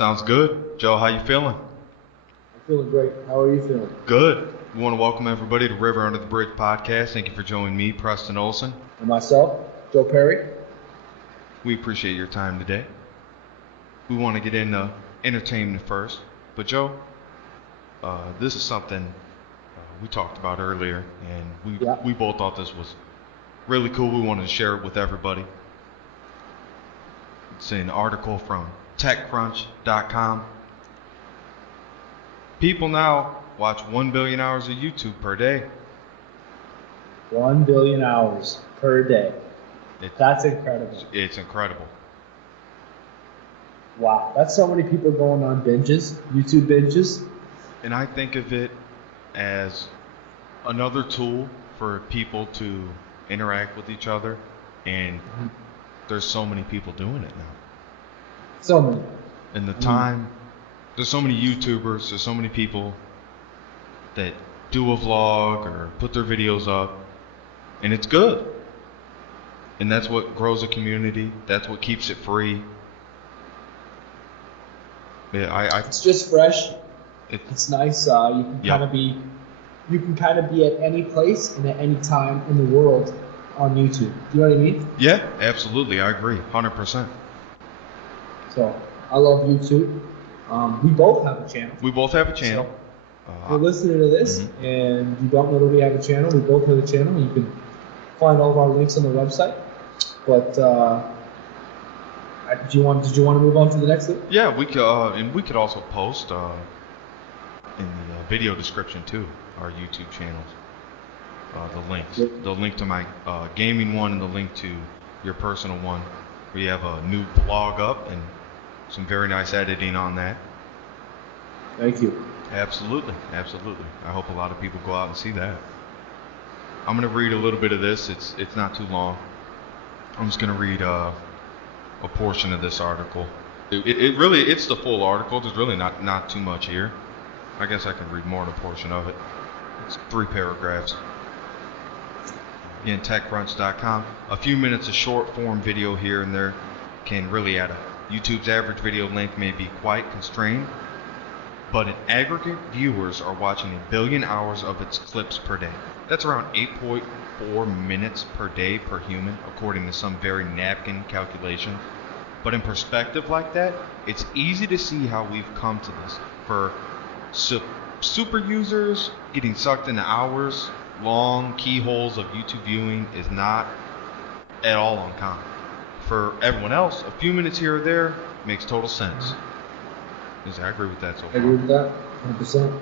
Sounds good. Joe, how you feeling? I'm feeling great. How are you feeling? Good. We want to welcome everybody to River Under the Bridge podcast. Thank you for joining me, Preston Olson. And myself, Joe Perry. We appreciate your time today. We want to get into entertainment first. But Joe, this is something we talked about earlier, and we both thought this was really cool. We wanted to share it with everybody. It's an article from TechCrunch.com. People now watch 1 billion hours of YouTube per day. 1 billion hours per day. That's incredible. It's incredible. Wow. That's so many people going on binges, YouTube binges. And I think of it as another tool for people to interact with each other. And there's so many people doing it now. So many. And the time, there's so many YouTubers, there's so many people that do a vlog or put their videos up, and it's good. And that's what grows a community. That's what keeps it free. Yeah, it's just fresh. It's nice. You can kind of be at any place and at any time in the world on YouTube. Do you know what I mean? Yeah, absolutely. I agree, 100%. So I love YouTube. We both have a channel. We both have a channel. So, if you're listening to this and you don't know that we have a channel, we both have a channel. You can find all of our links on the website. But did you want to move on to the next thing? Yeah, we could, and we could also post in the video description too, our YouTube channels, the links, the link to my gaming one and the link to your personal one. We have a new blog up and some very nice editing on that. Thank you. Absolutely, absolutely. I hope a lot of people go out and see that. I'm going to read a little bit of this. It's not too long. I'm just going to read a portion of this article. It's the full article. There's really not too much here. I guess I can read more than a portion of it. It's 3 paragraphs. Again, TechCrunch.com. A few minutes of short form video here and there can really add up. YouTube's average video length may be quite constrained, but in aggregate, viewers are watching 1 billion hours of its clips per day. That's around 8.4 minutes per day per human, according to some very napkin calculations. But in perspective like that, it's easy to see how we've come to this. For super users, getting sucked into hours long keyholes of YouTube viewing is not at all uncommon. For everyone else, a few minutes here or there makes total sense. I agree with that so far. I agree with that, 100%. Absolutely.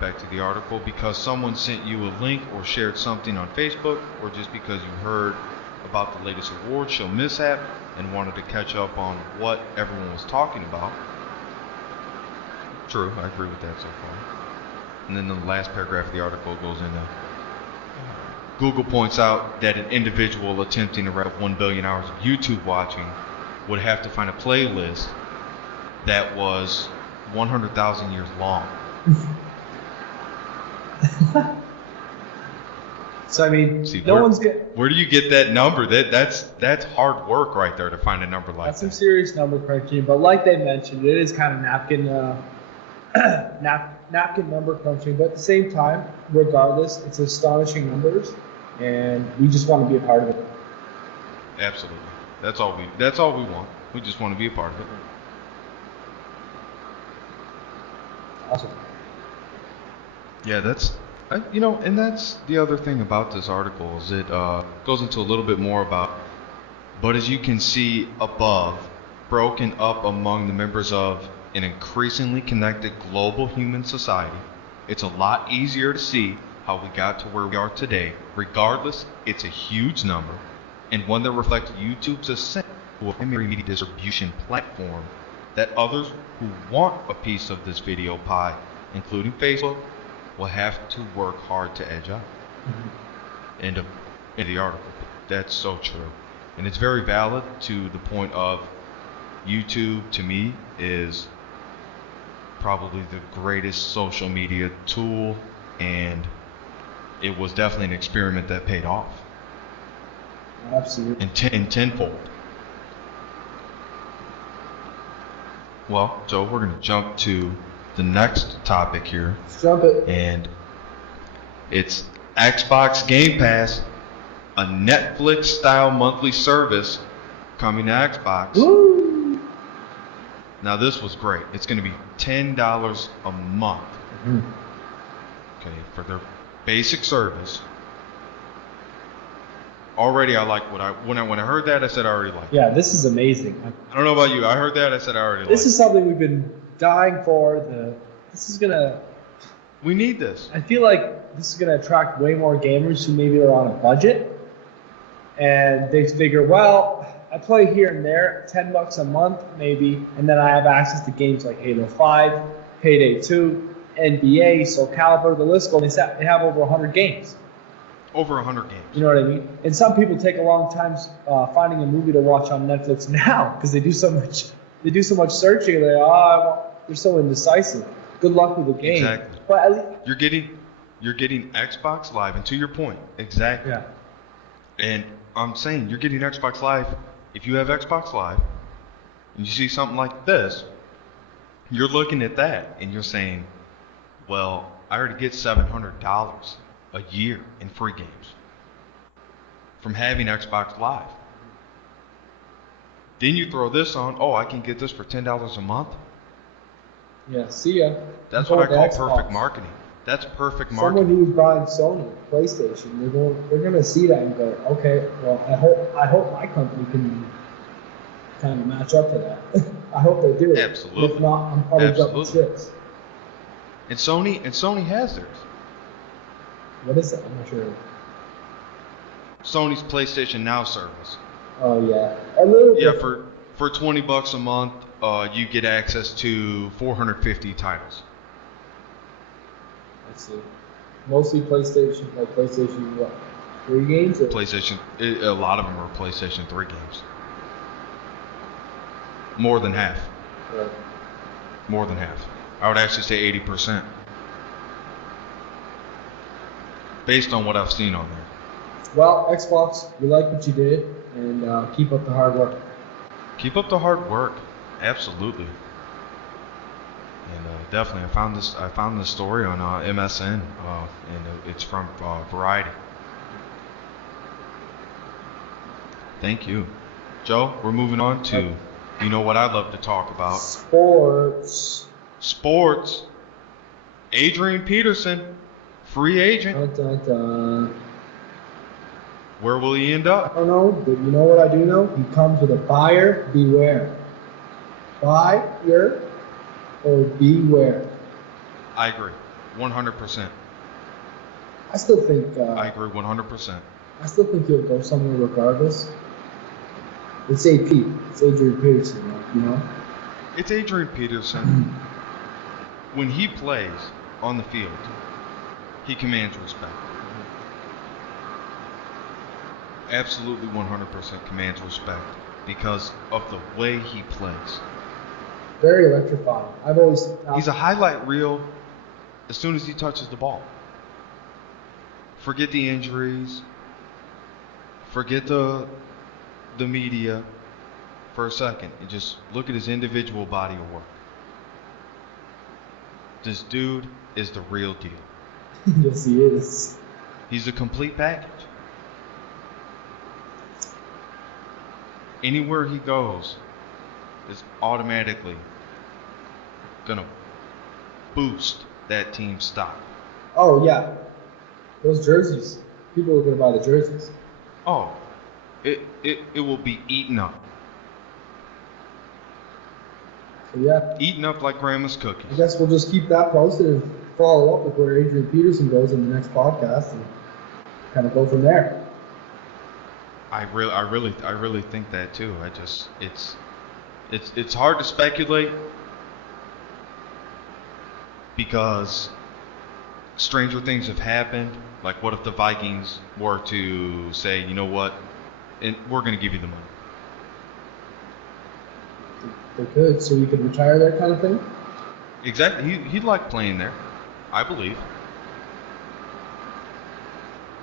Back to the article. Because someone sent you a link or shared something on Facebook, or just because you heard about the latest award show mishap and wanted to catch up on what everyone was talking about. True, I agree with that so far. And then the last paragraph of the article goes into Google points out that an individual attempting to wrap 1 billion hours of YouTube watching would have to find a playlist that was 100,000 years long. So I mean, where do you get that number? That's hard work right there to find a number like that. That's some serious number crunching, but like they mentioned, it is kind of napkin number crunching. But at the same time, regardless, it's astonishing numbers, and we just want to be a part of it. Absolutely, that's all we want. We just want to be a part of it. Awesome. Yeah, and that's the other thing about this article is it goes into a little bit more about, but as you can see above, broken up among the members of an increasingly connected global human society, it's a lot easier to see how we got to where we are today. Regardless, it's a huge number, and one that reflects YouTube's ascent to a primary media distribution platform that others who want a piece of this video pie, including Facebook, will have to work hard to edge up. End of the article. That's so true. And it's very valid to the point of YouTube, to me, is probably the greatest social media tool, and it was definitely an experiment that paid off. Absolutely. In tenfold. Well, Joe, we're going to jump to the next topic here. Let's jump it. And it's Xbox Game Pass, a Netflix-style monthly service coming to Xbox. Woo! Now, this was great. It's going to be $10 a month. Mm-hmm. Okay, for their basic service. Already, I like when I heard that, I said I already like it. Yeah, this is amazing. I don't know about you. I heard that, I said I already like it. This is something we've been dying for. This is gonna. We need this. I feel like this is gonna attract way more gamers who maybe are on a budget, and they figure, well, I play here and there, $10 a month maybe, and then I have access to games like Halo 5, Payday 2, NBA, Soul Calibur, the list goes. They have over 100 games. Over 100 games. You know what I mean? And some people take a long time finding a movie to watch on Netflix now because they do so much. They do so much searching. They're so indecisive. Good luck with the game. Exactly. But at least, you're getting Xbox Live, and to your point, exactly. yeah. And I'm saying you're getting Xbox Live. If you have Xbox Live, and you see something like this, you're looking at that and you're saying, well, I already get $700 a year in free games from having Xbox Live. Then you throw this on, oh, I can get this for $10 a month. Yeah, see ya. That's what I call perfect marketing. That's perfect marketing. Someone who's buying Sony, PlayStation, they're gonna see that and go, okay, well, I hope my company can kind of match up to that. I hope they do. Absolutely. If not, I'm probably jumping ships. And Sony has theirs. What is it? I'm not sure. Sony's PlayStation Now service. Oh yeah, a little bit. Yeah, for $20 a month, you get access to 450 titles. Let's see. Mostly PlayStation, like PlayStation what? 3 games? Or? PlayStation, a lot of them are PlayStation 3 games. More than half. Right. More than half. I would actually say 80%. Based on what I've seen on there. Well, Xbox, we like what you did, and keep up the hard work. Keep up the hard work. Absolutely. And definitely, I found this story on MSN, and it's from Variety. Thank you, Joe. We're moving on to, you know what I love to talk about. Sports. Adrian Peterson, free agent. Dun, dun, dun. Where will he end up? I don't know, but you know what I do know? He comes with a buyer beware. Buyer or beware. I agree, 100%. I still think. I agree 100%. I still think he'll go somewhere regardless. It's AP. It's Adrian Peterson, you know. It's Adrian Peterson. When he plays on the field, he commands respect. Absolutely 100% commands respect because of the way he plays. Very electrifying. He's a highlight reel as soon as he touches the ball. Forget the injuries. Forget the media for a second and just look at his individual body of work. This dude is the real deal. Yes, he is. He's a complete package. Anywhere he goes is automatically gonna boost that team's stock. Oh yeah, those jerseys. People are gonna buy the jerseys. Oh, it will be eaten up. So yeah, Eaten up like grandma's cookies. I guess we'll just keep that posted and follow up with where Adrian Peterson goes in the next podcast and kind of go from there. I really think that too. It's hard to speculate because stranger things have happened. Like, what if the Vikings were to say, you know what, and we're going to give you the money? They could, so you could retire there, kind of thing. Exactly. He'd like playing there, I believe.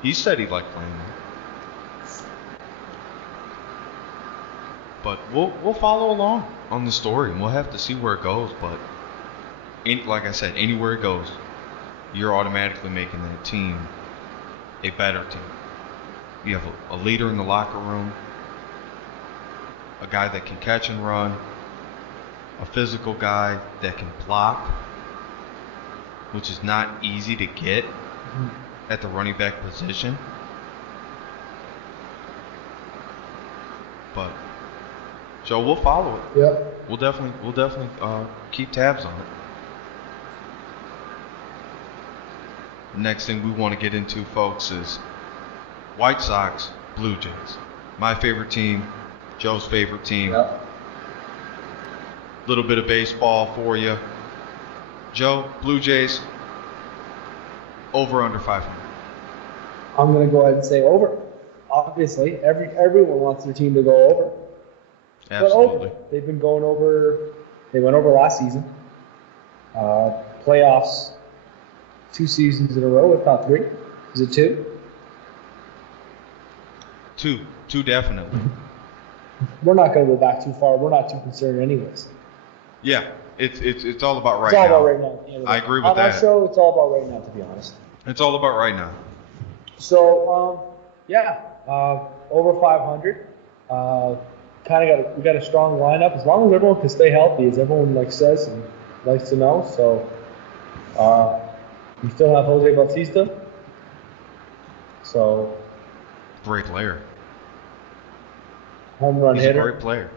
He said he liked playing there. But we'll follow along on the story, and we'll have to see where it goes. But like I said, anywhere it goes, you're automatically making that team a better team. You have a leader in the locker room, a guy that can catch and run, a physical guy that can block, which is not easy to get at the running back position. But Joe, we'll follow it. Yep. We'll definitely keep tabs on it. Next thing we want to get into, folks, is White Sox, Blue Jays. My favorite team, Joe's favorite team. Yep. Little bit of baseball for you. Joe, Blue Jays, over under 500. I'm going to go ahead and say over. Obviously, everyone wants their team to go over. Absolutely. But over. They've been going over. They went over last season. Playoffs, 2 seasons in a row, if not 3. Is it 2? 2 definitely. We're not going to go back too far. We're not too concerned, anyways. Yeah, it's all about right now. now. It's all about right now. I agree with that. On our show, it's all about right now, to be honest. It's all about right now. So, over 500. We got a strong lineup as long as everyone can stay healthy, as everyone says and likes to know. So, we still have Jose Bautista. So, great player. Home run hitter. He's a great player.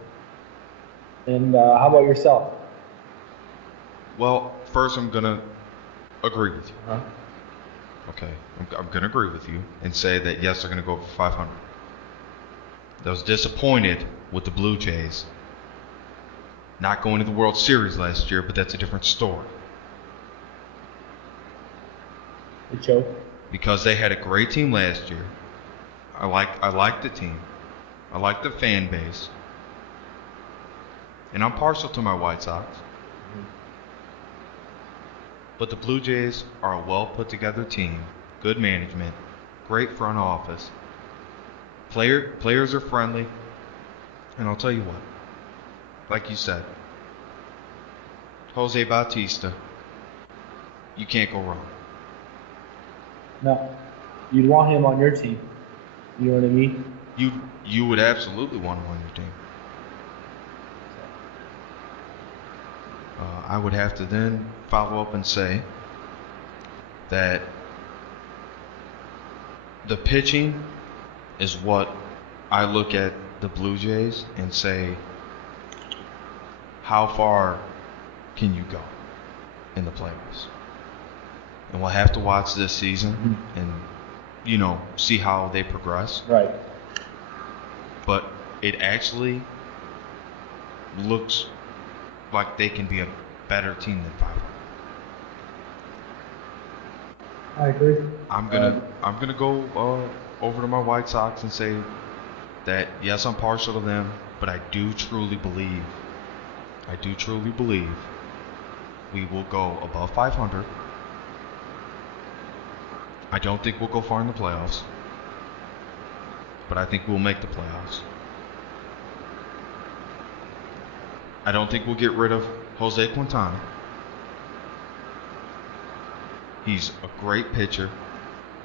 And how about yourself? Well, first I'm gonna agree with you. Uh-huh. Okay, I'm gonna agree with you and say that yes, they're gonna go for 500. I was disappointed with the Blue Jays not going to the World Series last year, but that's a different story. The choke. Because they had a great team last year. I like the team. I like the fan base. And I'm partial to my White Sox. Mm-hmm. But the Blue Jays are a well put together team, good management, great front office. Players are friendly. And I'll tell you what, like you said, Jose Bautista, you can't go wrong. No. You'd want him on your team. You know what I mean? You would absolutely want him on your team. I would have to then follow up and say that the pitching is what I look at the Blue Jays and say, how far can you go in the playoffs? And we'll have to watch this season and, see how they progress. Right. But it actually looks like they can be a better team than 500. I agree. I'm gonna go over to my White Sox and say that yes, I'm partial to them, but I do truly believe we will go above 500. I don't think we'll go far in the playoffs, but I think we'll make the playoffs. I don't think we'll get rid of Jose Quintana. He's a great pitcher,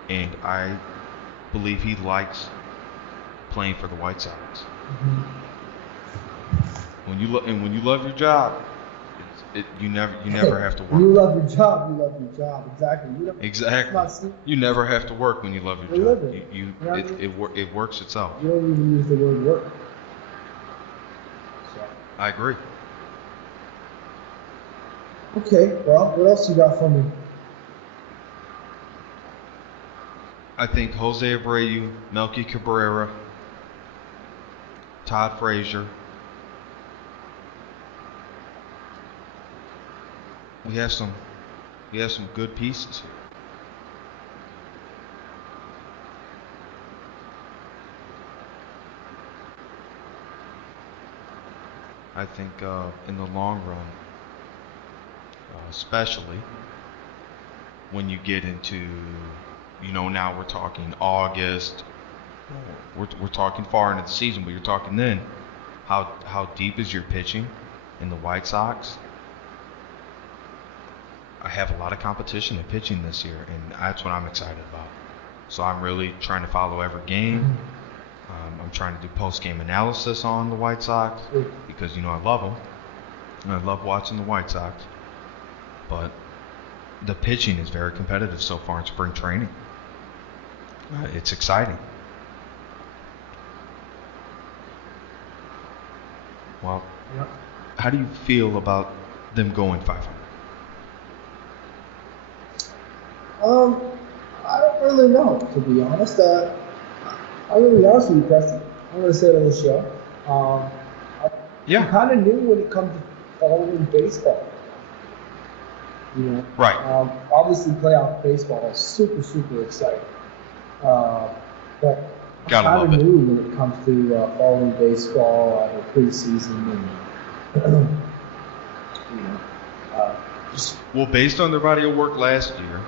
and I believe he likes playing for the White Sox. Mm-hmm. When you love your job, you never have to work. You love your job. You love your job. Exactly. Exactly. You never have to work when you love your job. It works itself. You don't even use the word work. So. I agree. Okay. Well, what else you got for me? I think Jose Abreu, Melky Cabrera, Todd Frazier. We have some good pieces here. I think in the long run, especially when you get into, now we're talking August. We're talking far into the season, but you're talking then how deep is your pitching in the White Sox? I have a lot of competition in pitching this year, and that's what I'm excited about. So I'm really trying to follow every game. I'm trying to do post-game analysis on the White Sox because, I love them. And I love watching the White Sox. But the pitching is very competitive so far in spring training. It's exciting. Well, Yep. how do you feel about them going 500? I don't really know, to be honest. I'm going to be honest with you, Preston. I'm going to say it on the show. I'm kind of new when it comes to following baseball. Right. Obviously, playoff baseball is super, super exciting. But I'm Gotta kind love of it. new when it comes to following baseball or preseason and just Well, based on their body of work last year,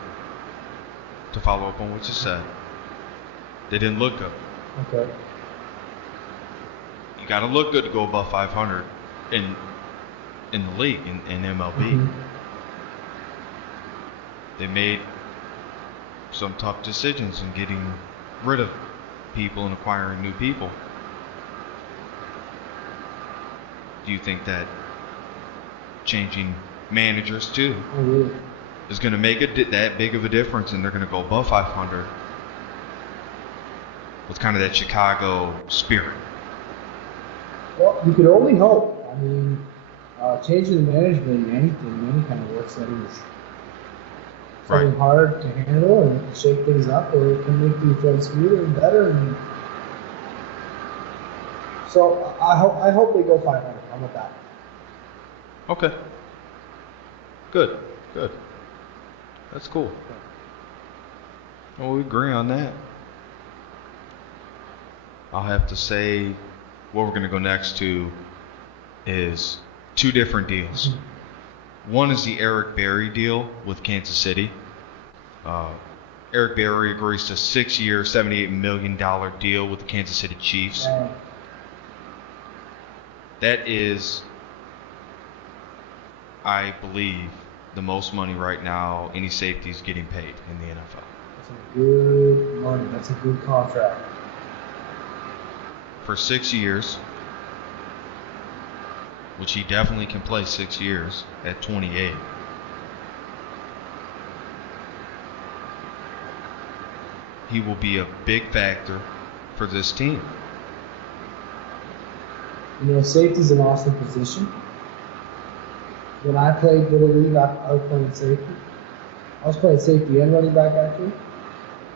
to follow up on what you said, they didn't look good. okay. You got to look good to go above 500 in the league, in MLB. Mhm. They made some tough decisions in getting rid of people and acquiring new people. Do you think that changing managers too Oh, really? is going to make that big of a difference, and they're going to go above 500 with kind of that Chicago spirit? Well, you could only hope. I mean, changing the management in any kind of work setting is something hard to handle and shake things up, or it can make things run smoother and better. And so I hope they go 500. How about that? Okay. Good. That's cool. Well, we agree on that. I'll have to say what we're going to go next to is two different deals. One is the Eric Berry deal with Kansas City. Eric Berry agrees to a 6-year, $78 million deal with the Kansas City Chiefs. That is, I believe, the most money right now any safety is getting paid in the NFL. That's a good money. That's a good contract. For 6 years, which he definitely can play 6 years at 28. He will be a big factor for this team. Safety's an awesome position. When I played Little League, I was playing safety. I was playing safety and running back, actually.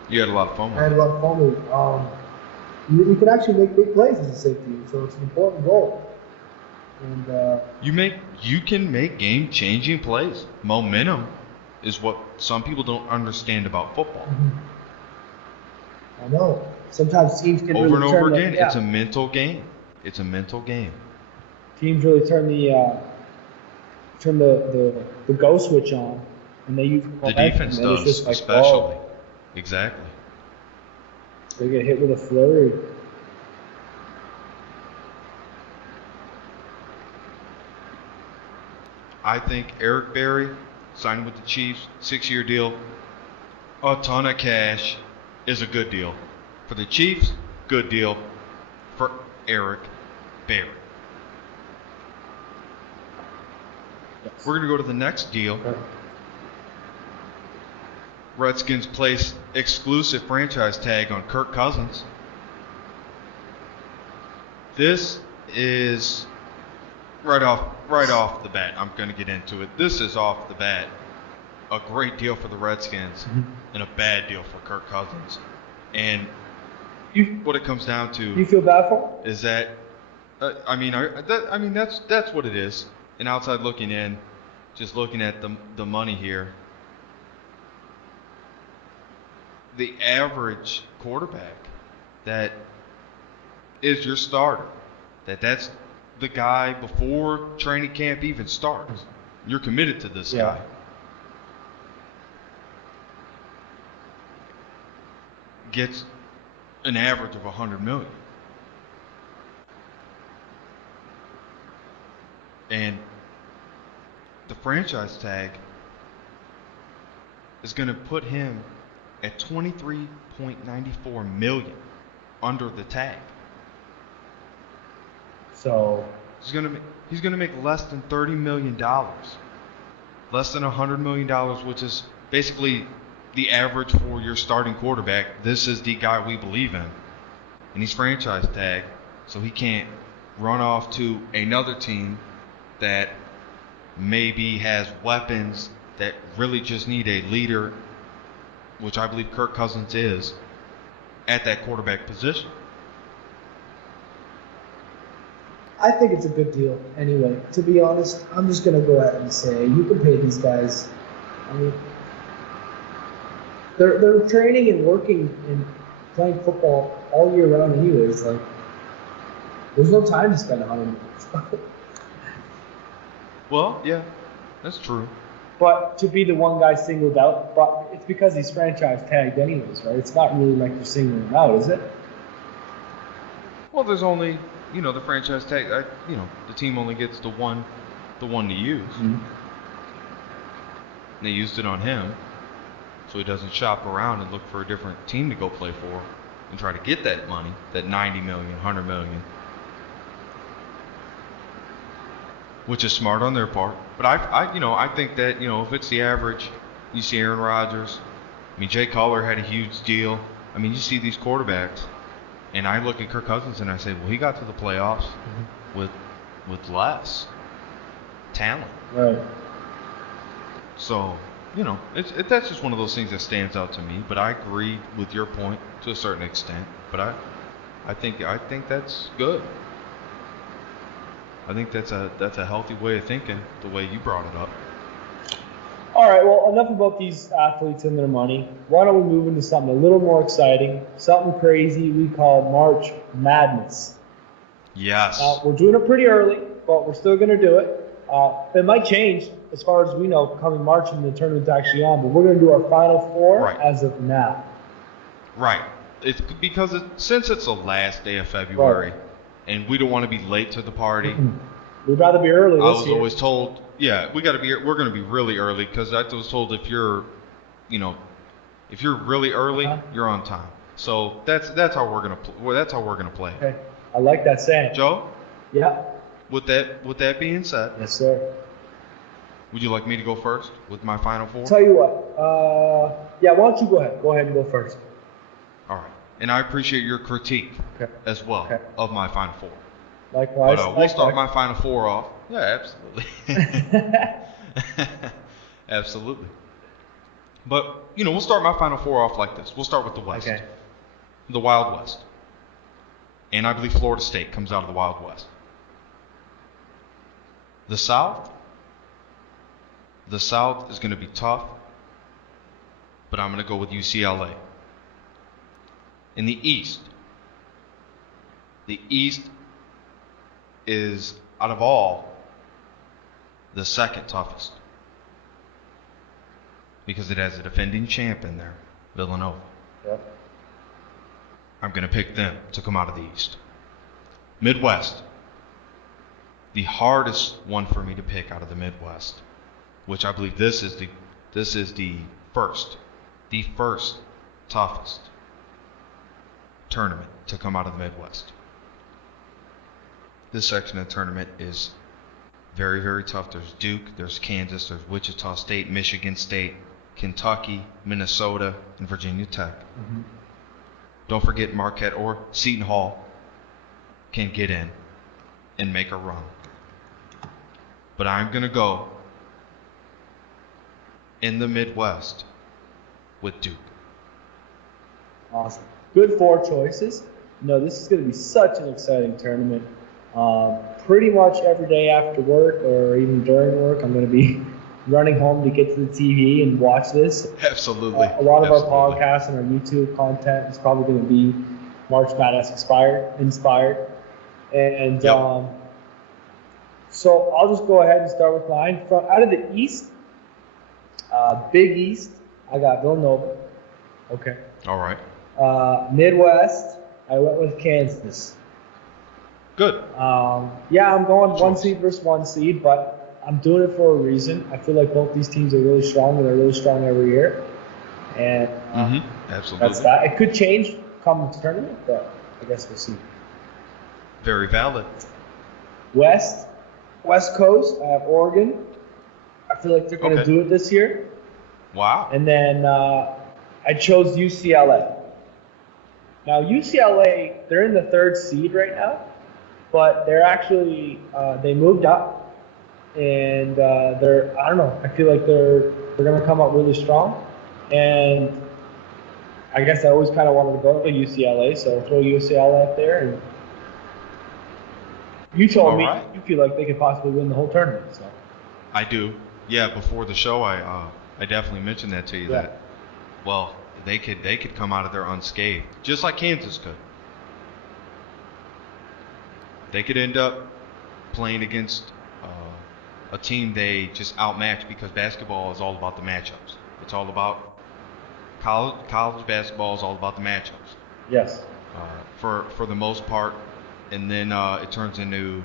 You had a lot of fun with I had a lot of fun with it. You can actually make big plays as a safety, so it's an important role. And you can make game-changing plays. Momentum is what some people don't understand about football. I know. Sometimes teams can over really and over turn again. It's a mental game. It's a mental game. Teams really turn the go switch on, and they use the defense does, especially. Exactly. They get hit with a flurry. I think Eric Berry signing with the Chiefs, 6-year deal, a ton of cash, is a good deal. For the Chiefs, good deal. For Eric Berry. Yes. We're going to go to the next deal. Okay. Redskins place exclusive franchise tag on Kirk Cousins. This is right off the bat. I'm going to get into it. This is off the bat a great deal for the Redskins and a bad deal for Kirk Cousins. And what it comes down to, you feel bad for him? is that that's what it is. And outside looking in, just looking at the money here, the average quarterback that is your starter, that's the guy before training camp even starts. You're committed to this guy. Gets an average of $100 million. And the franchise tag is going to put him at $23.94 million under the tag. So he's going to make less than $30 million, less than $100 million, which is basically the average for your starting quarterback. This is the guy we believe in, and he's franchise tag, so he can't run off to another team that maybe has weapons that really just need a leader, which I believe Kirk Cousins is, at that quarterback position. I think it's a good deal. Anyway, to be honest, I'm just going to go ahead and say you can pay these guys. I mean, they're training and working and playing football all year round anyways. Like, there's no time to spend 100 minutes. Well, yeah, that's true. But to be the one guy singled out, but it's because he's franchise tagged anyways, right? It's not really like you're singling him out, is it? Well, there's only, the franchise tag, the team only gets the one to use. Mm-hmm. And they used it on him, so he doesn't shop around and look for a different team to go play for and try to get that money, that $90 million, $100 million. Which is smart on their part. But I think that, if it's the average, you see Aaron Rodgers. I mean, Jay Cutler had a huge deal. I mean, you see these quarterbacks, and I look at Kirk Cousins and I say, well, he got to the playoffs with less talent. Right. So, that's just one of those things that stands out to me. But I agree with your point to a certain extent. But I think that's good. I think that's a healthy way of thinking, the way you brought it up. All right, well, enough about these athletes and their money. Why don't we move into something a little more exciting, something crazy we call March Madness. Yes. We're doing it pretty early, but we're still going to do it. It might change as far as we know coming March and the tournament's actually on, but we're going to do our Final Four as of now. Right. It's because since it's the last day of February, right, and we don't want to be late to the party. Mm-hmm. We'd rather be early this year. Always told, we're going to be really early because I was told if you're really early, you're on time. So that's how we're gonna play. Okay, I like that saying. Joe? Yeah. With that being said, yes, sir. Would you like me to go first with my Final Four? Tell you what, why don't you go ahead? Go ahead and go first. All right. And I appreciate your critique as well of my Final Four. Likewise. But we'll start my Final Four off. Yeah, absolutely. Absolutely. But, we'll start my Final Four off like this. We'll start with the West. Okay. The Wild West. And I believe Florida State comes out of the Wild West. The South is going to be tough, but I'm going to go with UCLA. In the East is, out of all, the second toughest because it has a defending champ in there, Villanova. Yep. I'm going to pick them to come out of the East. Midwest, the hardest one for me to pick out of the Midwest, which I believe this is the first toughest tournament to come out of the Midwest. This section of the tournament is very, very tough. There's Duke, there's Kansas, there's Wichita State, Michigan State, Kentucky, Minnesota, and Virginia Tech. Mm-hmm. Don't forget Marquette or Seton Hall can get in and make a run. But I'm going to go in the Midwest with Duke. Awesome. Good four choices. This is going to be such an exciting tournament. Pretty much every day after work or even during work, I'm going to be running home to get to the TV and watch this. Absolutely. A lot of our podcasts and our YouTube content is probably going to be March Madness inspired. And so I'll just go ahead and start with mine. Out of the East, Big East, I got Villanova. Okay. All right. Midwest, I went with Kansas. Good. Yeah, I'm going one Choice. seed versus one seed, but I'm doing it for a reason. I feel like both these teams are really strong, and they're really strong every year. And that's Absolutely. that. It could change come the tournament, but I guess we'll see. Very valid. West Coast, I have Oregon. I feel like they're going to Okay. do it this year. Wow. And then I chose UCLA. Now, UCLA, they're in the third seed right now, but they're actually, they moved up. And I don't know, I feel like they're going to come out really strong. And I guess I always kind of wanted to go to UCLA, so throw UCLA up there. And you told All me right. you feel like they could possibly win the whole tournament. So I do. Yeah, before the show, I definitely mentioned that to you yeah, that, well, they could come out of there unscathed, just like Kansas could. They could end up playing against a team they just outmatched, because basketball is all about the matchups. It's all about college basketball is all about the matchups, yes, for the most part, and then it turns into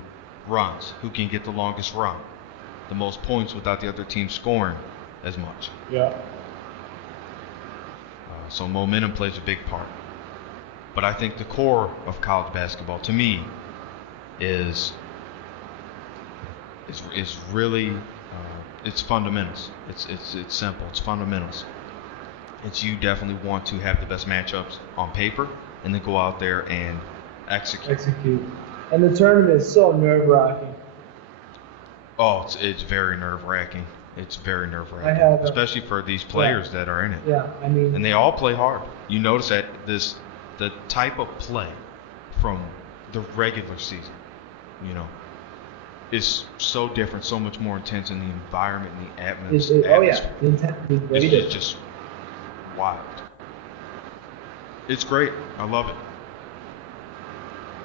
runs. Who can get the longest run, the most points without the other team scoring as much. yeah, So momentum plays a big part. But I think the core of college basketball, to me, is really it's fundamentals. It's simple. It's fundamentals. It's you definitely want to have the best matchups on paper, and then go out there and execute. execute. And the tournament is so nerve-wracking. Oh, it's very nerve-wracking. It's very I nerve-wracking, have, especially for these players that are in it. yeah, I mean, And they all play hard. You notice that the type of play from the regular season, you know, is so different, so much more intense in the environment and the oh yeah, atmosphere. the intent is way It's different. just wild. It's great. I love it.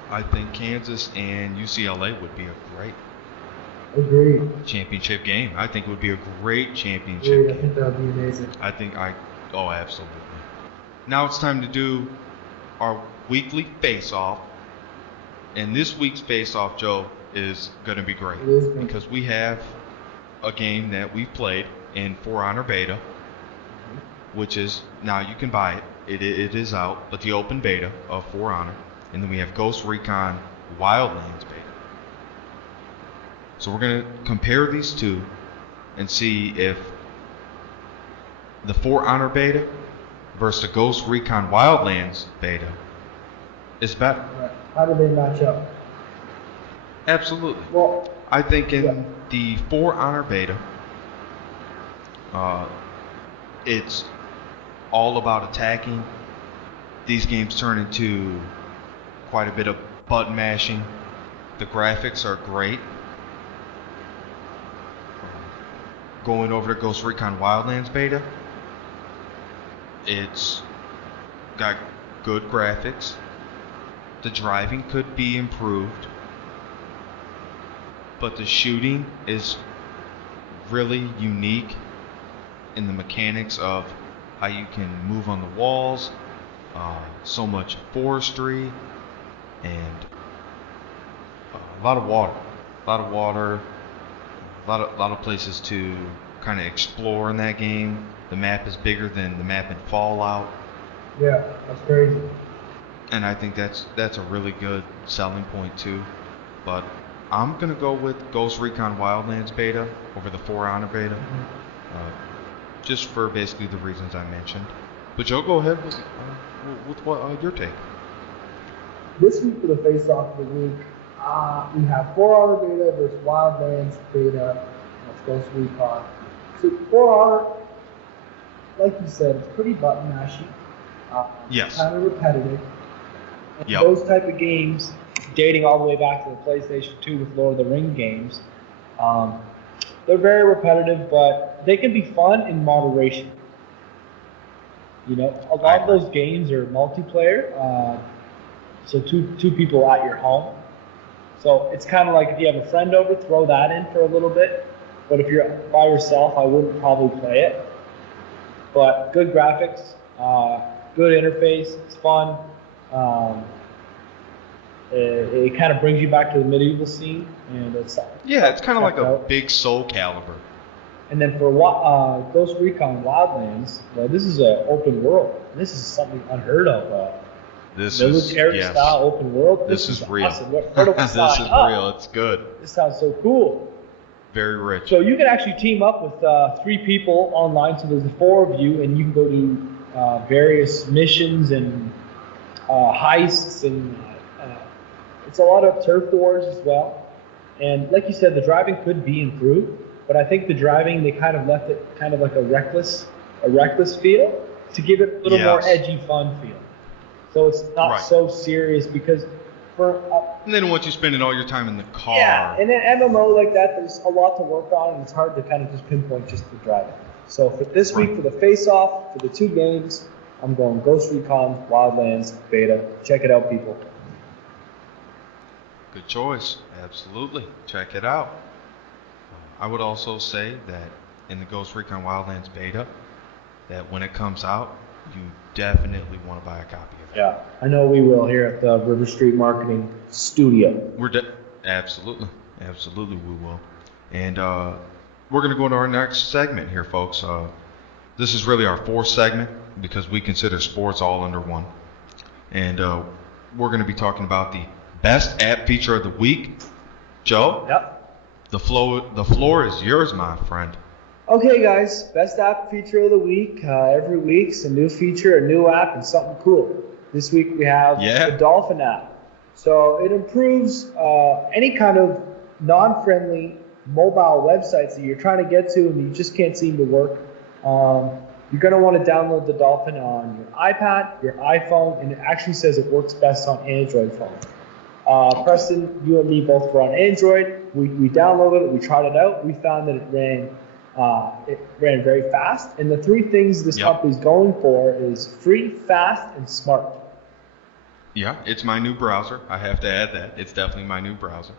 I think Kansas and UCLA would be a great Agreed. championship game. I think it would be a great championship Agreed. I game. think that would be amazing. Oh, absolutely. Now it's time to do our weekly face-off. And this week's face-off, Joe, is going to be great. It is good. Because we have a game that we've played in For Honor Beta, which is, now you can buy it. It is out, but the open beta of For Honor. And then we have Ghost Recon Wildlands beta. So we're going to compare these two and see if the For Honor beta versus the Ghost Recon Wildlands beta is better. Right. How do they match up? Absolutely. Well, I think in yeah. the For Honor beta, it's all about attacking. These games turn into quite a bit of button mashing. The graphics are great. Going over to Ghost Recon Wildlands beta, it's got good graphics. The driving could be improved, but the shooting is really unique in the mechanics of how you can move on the walls, so much forestry, and a lot of water, a lot of places to kind of explore in that game. The map is bigger than the map in Fallout, Yeah, that's crazy. and I think that's a really good selling point too. But I'm gonna go with Ghost Recon Wildlands beta over the For Honor beta, just for basically the reasons I mentioned. But Joe, go ahead with what your take. This week for the face-off of the week, we have 4 Honor Beta versus Wildlands Beta. Let's go Recon. So 4 Honor, like you said, it's pretty button mashy. Yes. Kind of repetitive. And Yep. those type of games, dating all the way back to the PlayStation 2 with Lord of the Ring games, they're very repetitive, but they can be fun in moderation. You know, a lot of those games are multiplayer, so two people at your home. So it's kind of like if you have a friend over, throw that in for a little bit. But if you're by yourself, I wouldn't probably play it. But good graphics, good interface, it's fun, It kind of brings you back to the medieval scene, and it's it's kind of like a out. big Soul Calibur. And then for Ghost Recon Wildlands, well, this is an open world. This is something unheard of. Military style open world. This is real. Awesome. Where do we This sign is up? real. It's good. This sounds so cool. Very rich. So you can actually team up with 3 people online. So there's the 4 of you, and you can go to various missions and heists, and it's a lot of turf wars as well. And like you said, the driving could be improved, but I think the driving, they kind of left it kind of like a reckless feel to give it a little more edgy, fun feel. So it's not so serious because and they don't want you spending all your time in the car. Yeah, in an MMO like that, there's a lot to work on, and it's hard to kind of just pinpoint just the driving. So for this week, for the face-off, for the 2 games, I'm going Ghost Recon Wildlands beta. Check it out, people. Good choice. Absolutely. Check it out. I would also say that in the Ghost Recon Wildlands beta, that when it comes out, you definitely want to buy a copy of it. Yeah, I know we will here at the River Street Marketing Studio. Absolutely we will. And we're going to go to our next segment here, folks. This is really our 4th segment because we consider sports all under one. And we're going to be talking about the best app feature of the week. Joe? Yep. The floor is yours, my friend. Okay, guys, best app feature of the week. Every week's a new feature, a new app, and something cool. This week we have the Dolphin app. So it improves any kind of non-friendly mobile websites that you're trying to get to and you just can't seem to work. You're going to want to download the Dolphin on your iPad, your iPhone, and it actually says it works best on Android phone. Preston, you and me both were on Android. We downloaded it, we tried it out. We found that it ran very fast. And the 3 things this company's going for is free, fast, and smart. Yeah, it's my new browser. I have to add that. It's definitely my new browser.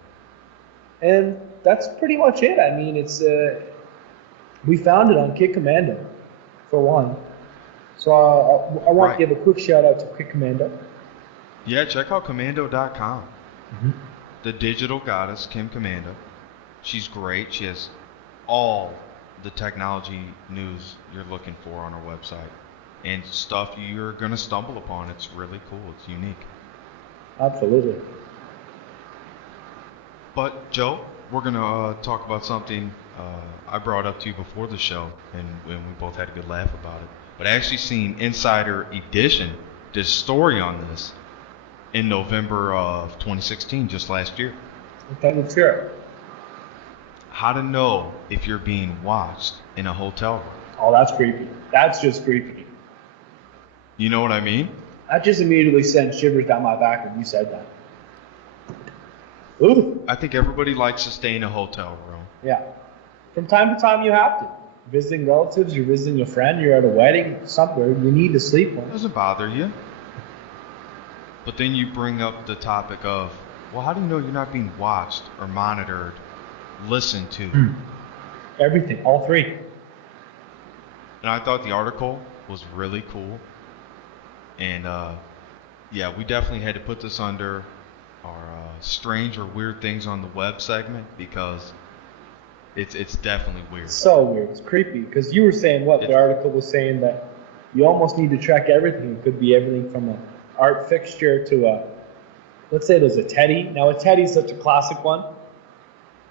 And that's pretty much it. I mean, it's we found it on Kit Commando, for one. So I want to give a quick shout out to Kit Commando. Yeah, check out commando.com. Mm-hmm. The digital goddess, Kim Commando. She's great. She has all the technology news you're looking for on our website. And stuff you're going to stumble upon. It's really cool. It's unique. Absolutely. But, Joe, we're going to talk about something I brought up to you before the show, and we both had a good laugh about it. But I actually seen Insider Edition did a story on this in November of 2016, just last year. Okay, let's hear it. How to know if you're being watched in a hotel room. Oh, that's creepy. That's just creepy. You know what I mean? That just immediately sent shivers down my back when you said that. Ooh. I think everybody likes to stay in a hotel room. Yeah. From time to time, you have to. Visiting relatives, you're visiting a friend, you're at a wedding, somewhere, you need to sleep. It doesn't bother you. But then you bring up the topic of, well, how do you know you're not being watched or monitored, listened to? Everything, all 3. And I thought the article was really cool. And we definitely had to put this under our strange or weird things on the web segment because it's definitely weird. So weird. It's creepy because you were saying the article was saying that you almost need to track everything. It could be everything from an art fixture to let's say there's a teddy. Now a teddy's such a classic one,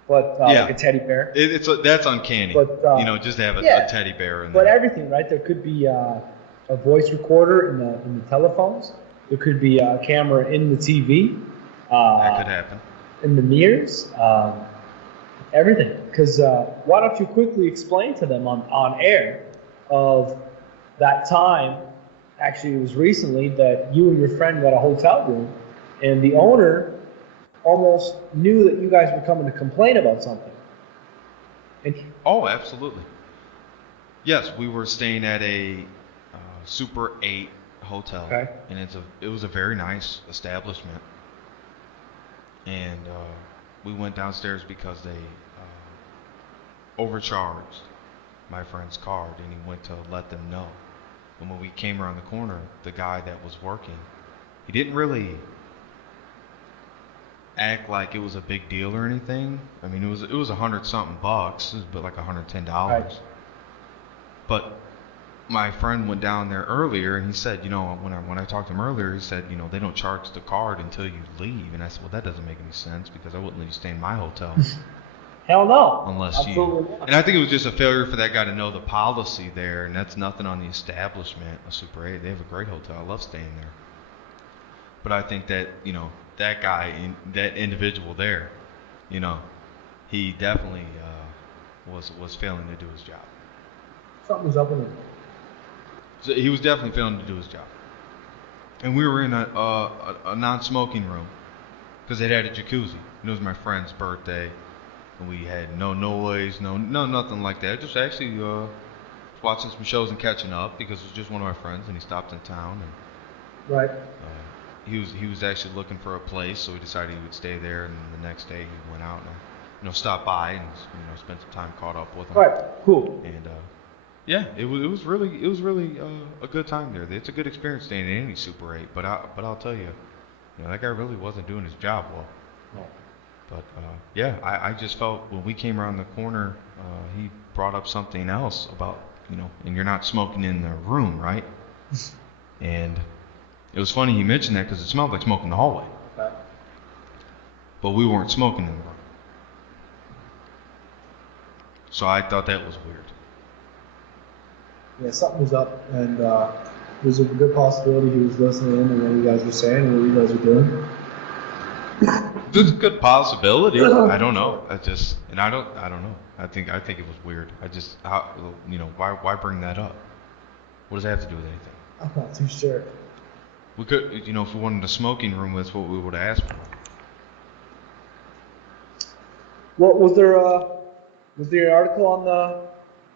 but like a teddy bear. That's uncanny. But just to have a teddy bear. But everything, right? There could be a voice recorder in the telephones. There could be a camera in the TV. That could happen. In the mirrors. Everything. Because why don't you quickly explain to them on air of that time, actually it was recently, that you and your friend got a hotel room and the owner almost knew that you guys were coming to complain about something. Oh, absolutely. Yes, we were staying at a Super 8 hotel, okay. And it was a very nice establishment. And we went downstairs because they overcharged my friend's card, and he went to let them know. And when we came around the corner, the guy that was working, he didn't really act like it was a big deal or anything. I mean, it was $100-something bucks, but like $110. Right. But my friend went down there earlier, and he said, when I talked to him earlier, he said, they don't charge the card until you leave. And I said, well, that doesn't make any sense because I wouldn't let you stay in my hotel Hell no. unless Absolutely you. not. And I think it was just a failure for that guy to know the policy there, and that's nothing on the establishment of Super 8. They have a great hotel. I love staying there. But I think that that guy, that individual there, he definitely was failing to do his job. Something was up with him. So he was definitely failing to do his job. And we were in a non-smoking room because it had a jacuzzi. It was my friend's birthday, and we had no noise, no nothing like that. Just actually watching some shows and catching up because it was just one of my friends, and he stopped in town. And Right. he was actually looking for a place, so we decided he would stay there. And the next day he went out and stopped by and spent some time caught up with him. Right. Cool. And yeah, it was really a good time there. It's a good experience staying in any Super 8, but I'll tell you, that guy really wasn't doing his job well. No. But yeah, I just felt when we came around the corner, he brought up something else about and you're not smoking in the room, right? And it was funny he mentioned that because it smelled like smoke in the hallway, Okay. but we weren't smoking in the room. So I thought that was weird. Yeah, something was up, and there's a good possibility he was listening in to what you guys were saying and what you guys were doing. There's a good possibility. I don't know. I don't know. I think it was weird. Why bring that up? What does that have to do with anything? I'm not too sure. We could, if we wanted a smoking room, that's what we would have asked for. What was there? Was there an article on the?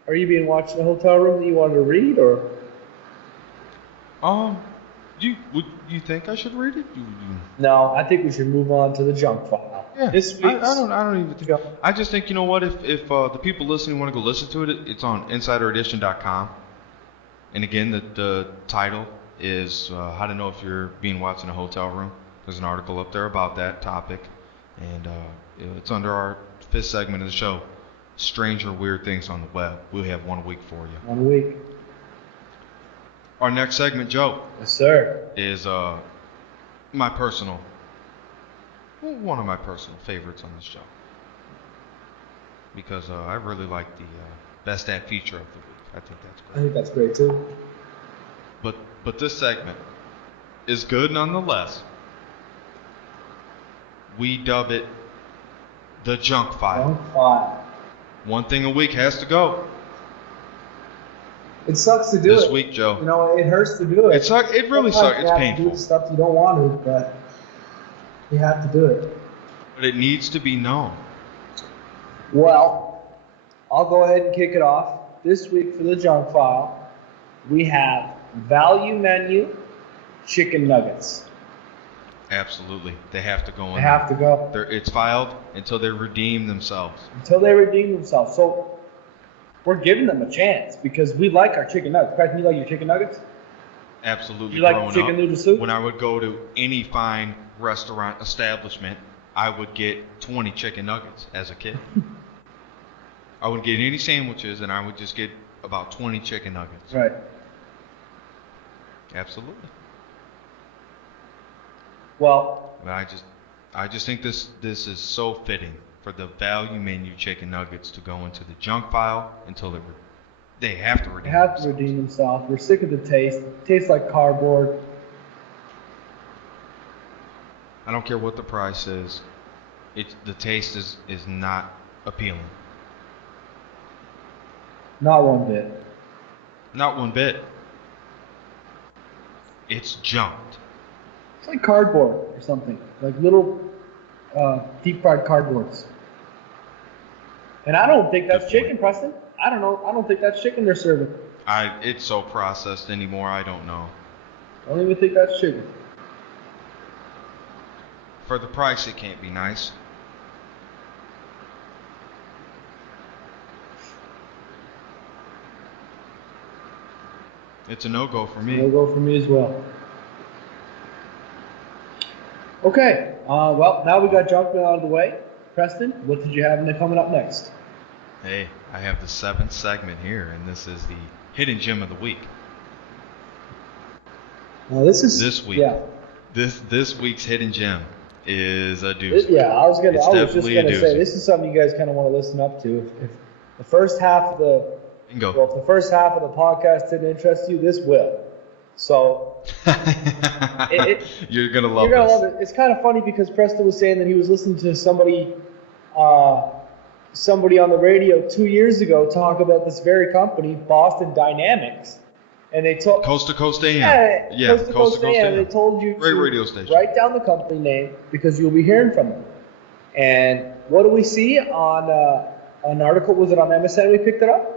Are you being watched in a hotel room that you wanted to read, or? Would you think I should read it? No, I think we should move on to the junk file. Yeah. This week's. I don't even think. I just think what if the people listening want to go listen to it, it's on InsiderEdition.com. And again, the title is how to know if you're being watched in a hotel room. There's an article up there about that topic, and it's under our 5th segment of the show, Strange or Weird Things on the Web. We'll have one a week for you. 1 week. Our next segment, Joe. Yes, sir. Is one of my personal favorites on this show, because I really like the best app feature of the week. I think that's great. I think that's great too. But this segment is good nonetheless. We dub it the junk file. Junk file. One thing a week has to go. It sucks to do this it. Week, Joe. It hurts to do it. It really sucks. It's painful. You have to do stuff you don't want to, but you have to do it. But it needs to be known. Well, I'll go ahead and kick it off. This week for the junk file, we have value menu chicken nuggets. Absolutely. They have to go in. They have to go. It's filed until they redeem themselves. Until they redeem themselves. So we're giving them a chance because we like our chicken nuggets. Preston, you like your chicken nuggets? Absolutely. You like chicken noodle soup? When I would go to any fine restaurant establishment, I would get 20 chicken nuggets as a kid. I wouldn't get any sandwiches, and I would just get about 20 chicken nuggets. Right. Absolutely. Well, I just think this is so fitting for the value menu chicken nuggets to go into the junk file until they have to redeem. They have to redeem themselves. We're sick of the taste. It tastes like cardboard. I don't care what the price is. The taste is not appealing. Not one bit. Not one bit. It's junked. It's like cardboard or something. Like little deep fried cardboards. And I don't think that's chicken, Preston. I don't know. I don't think that's chicken they're serving. It's so processed anymore, I don't know. I don't even think that's chicken. For the price, it can't be nice. It's a no-go for me. No-go for me as well. Okay. Well, now we got Junkman out of the way. Preston, what did you have coming up next? Hey, I have the 7th segment here, and this is the hidden gem of the week. Well, this is This week. Yeah. This week's hidden gem is a doozy. I was just definitely gonna a say doozy. this is something you guys kind of want to listen up to. If the first half of the Bingo. Well, if the first half of the podcast didn't interest you, this will. So You're gonna you're gonna this. love it. It's kind of funny because Preston was saying that he was listening to somebody on the radio 2 years ago talk about this very company, Boston Dynamics, and they told Coast to Coast AM. Coast to Coast AM. They told you Great to radio station. write down the company name because you'll be hearing from them. And what do we see on an article? Was it on MSN? We picked it up.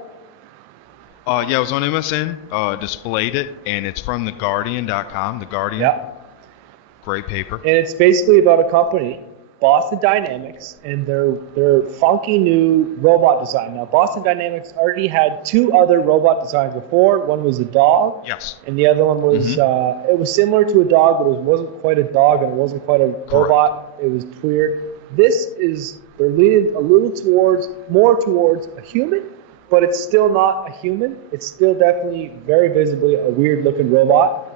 Yeah, it was on MSN. Displayed it, and it's from theguardian.com. The Guardian. Yeah. Great paper. And it's basically about a company, Boston Dynamics, and their funky new robot design. Now, Boston Dynamics already had 2 other robot designs before. One was a dog. Yes. And the other one was it was similar to a dog, but it wasn't quite a dog and it wasn't quite a robot. It was weird. They're leaning a little more towards a human, but it's still not a human. It's still definitely very visibly a weird looking robot.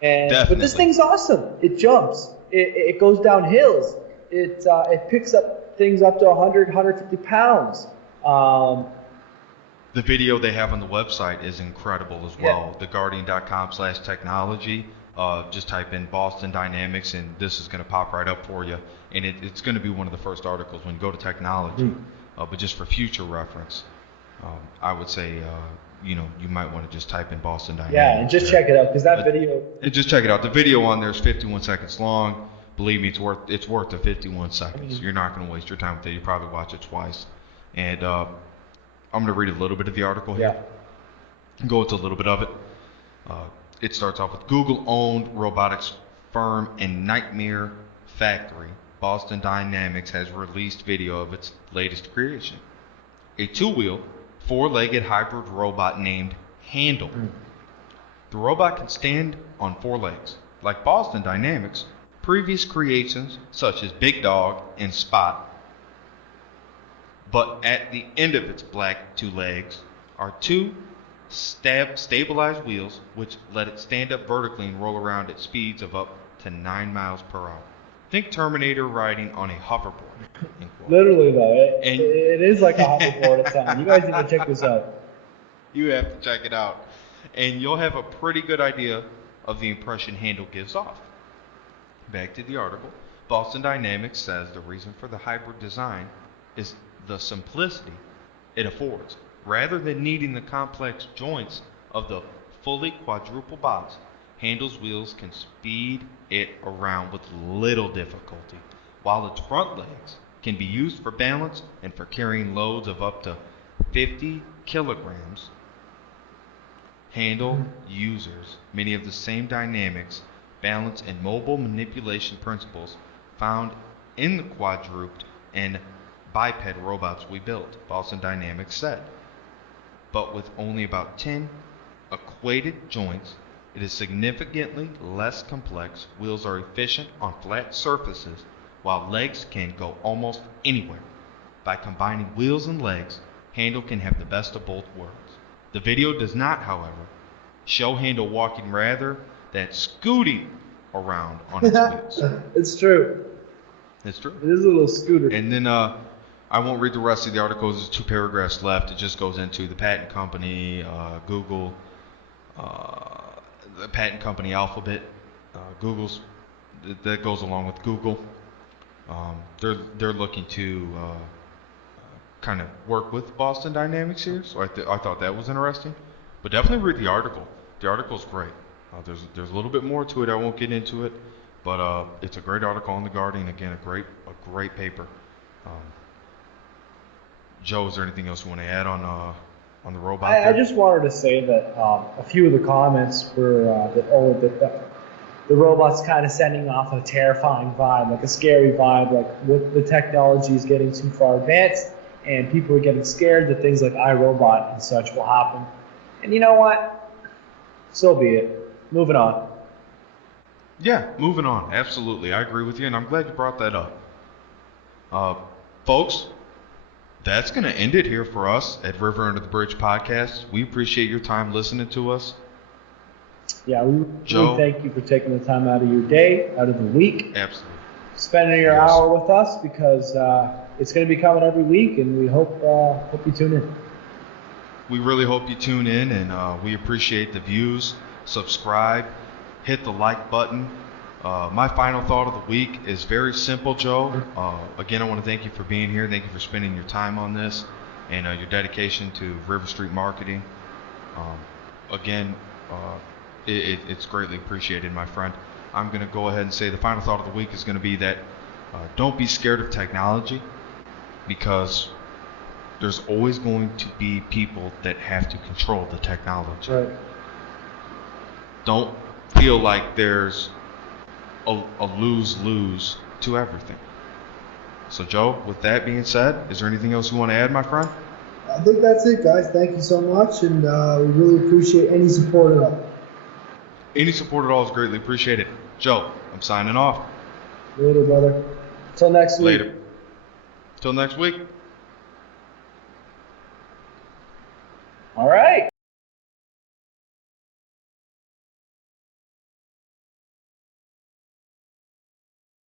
But this thing's awesome. It jumps. It goes down hills. It picks up things up to 100, 150 pounds. The video they have on the website is incredible as well. Yeah. theguardian.com/technology. Just type in Boston Dynamics, and this is going to pop right up for you. And it's going to be one of the first articles when you go to technology. But just for future reference, I would say, you might want to just type in Boston Dynamics. Yeah, and just check it out because that video. And just check it out. The video on there is 51 seconds long. Believe me, it's worth the 51 seconds. You're not going to waste your time with it. You probably watch it twice. And I'm going to read a little bit of the article here. Yeah. Go into a little bit of it. It starts off with Google-owned robotics firm and Nightmare Factory. Boston Dynamics has released video of its latest creation. A 2-wheel, 4-legged hybrid robot named Handle. The robot can stand on 4 legs. Like Boston Dynamics, previous creations such as Big Dog and Spot, but at the end of its black 2 legs are 2 stabilized wheels which let it stand up vertically and roll around at speeds of up to 9 miles per hour. Think Terminator riding on a hoverboard. Literally though, it is like a hoverboard at times. You guys need to check this out. You have to check it out. And you'll have a pretty good idea of the impression Handle gives off. Back to the article. Boston Dynamics says the reason for the hybrid design is the simplicity it affords. Rather than needing the complex joints of the fully quadruple box, Handle's wheels can speed it around with little difficulty, while its front legs can be used for balance and for carrying loads of up to 50 kilograms. Handle uses many of the same dynamics, balance, and mobile manipulation principles found in the quadruped and biped robots we built, Boston Dynamics said. But with only about 10 equated joints, it is significantly less complex. Wheels are efficient on flat surfaces, while legs can go almost anywhere. By combining wheels and legs, Handle can have the best of both worlds. The video does not, however, show Handle walking, rather than scooting around on its wheels. It's true. It's true. It is a little scooter. And then I won't read the rest of the article. There's 2 paragraphs left. It just goes into the patent company, Google, the patent company Alphabet. Google's that goes along with Google. They're looking to kind of work with Boston Dynamics here, so I thought that was interesting. But definitely read the article. The article's great. There's a little bit more to it. I won't get into it, but it's a great article on the Guardian. Again, a great paper. Joe, is there anything else you want to add on the robot? I just wanted to say that a few of the comments were that the robot's kind of sending off a terrifying vibe, like a scary vibe, like with the technology is getting too far advanced, and people are getting scared that things like iRobot and such will happen. And you know what? So be it. Moving on. Yeah, moving on. Absolutely. I agree with you, and I'm glad you brought that up. Uh, Folks, that's going to end it here for us at River Under the Bridge podcast. We appreciate your time listening to us. Yeah, we really Joe? thank you for taking the time out of your day, out of the week, Absolutely. spending your Yes. hour with us, because it's going to be coming every week, and we hope you tune in. We really hope you tune in, and we appreciate the views. Subscribe, hit the like button. My final thought of the week is very simple, Joe. Again, I want to thank you for being here. Thank you for spending your time on this and your dedication to River Street Marketing. Again, it's greatly appreciated, my friend. I'm going to go ahead and say the final thought of the week is going to be that don't be scared of technology, because there's always going to be people that have to control the technology. Right. Don't feel like there's a lose-lose to everything. So, Joe, with that being said, is there anything else you want to add, my friend? I think that's it, guys. Thank you so much, and we really appreciate any support at all. Any support at all is greatly appreciated. Joe, I'm signing off. Later, brother. Until next week. Later. Till next week.